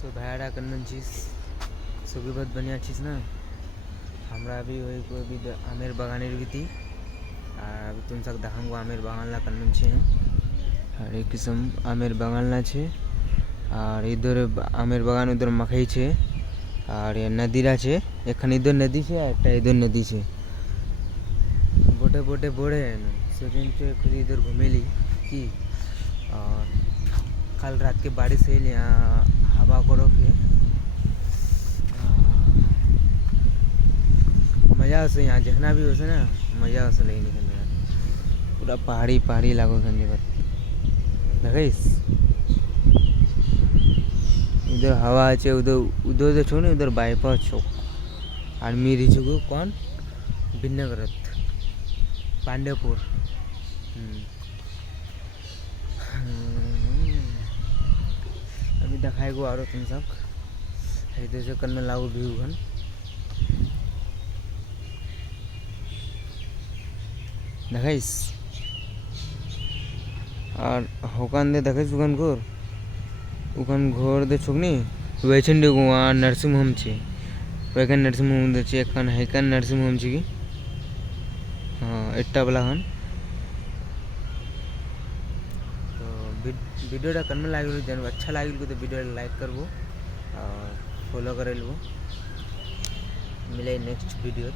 सो भाड़ा कन्नन चीज़ सो की बहुत बढ़िया चीज़ ना हमरा अभी वही को अभी आमेर बागानेर भी थी और अभी तुम सब देखांगो आमेर बागान ला कन्नन छे और एक किस्म आमेर बागान ला छे और इधर आमेर बागान उधर मकई छे और ये नदी ला छे एखन इधर नदी छे और एकटा इधर नदी छे बोटे बोटे बोड़े सोचें छे खुद इधर घूमेली की और कल रात के बारिश से यहाँ हवा को रोके मज़ा से यहाँ जखना भी होसे ना मज़ा से नहीं निकल पूरा पहाड़ी पहाड़ी लागो संजय बात देखिस उधर हवा है उधर उधर छो ना उधर बाईपास छो और मेरी छो कौन बिन्नगरत पांडेपुर अभी दिखाए गो आरो तुम सब इधर से करने लागो व्यू घन देखाइस और होकान दे देखाइस उगन घोर दे छुकनी वैचन दे गुआ नरसिंह होम छे वैकन नरसिंह होम दे छे एकन हैकन नरसिंह होम छे की हां एट्टा वाला हन तो वीडियो करने लागल जन अच्छा लागल तो वीडियो लाइक करबो और फॉलो करे लेबो मिले नेक्स्ट वीडियो।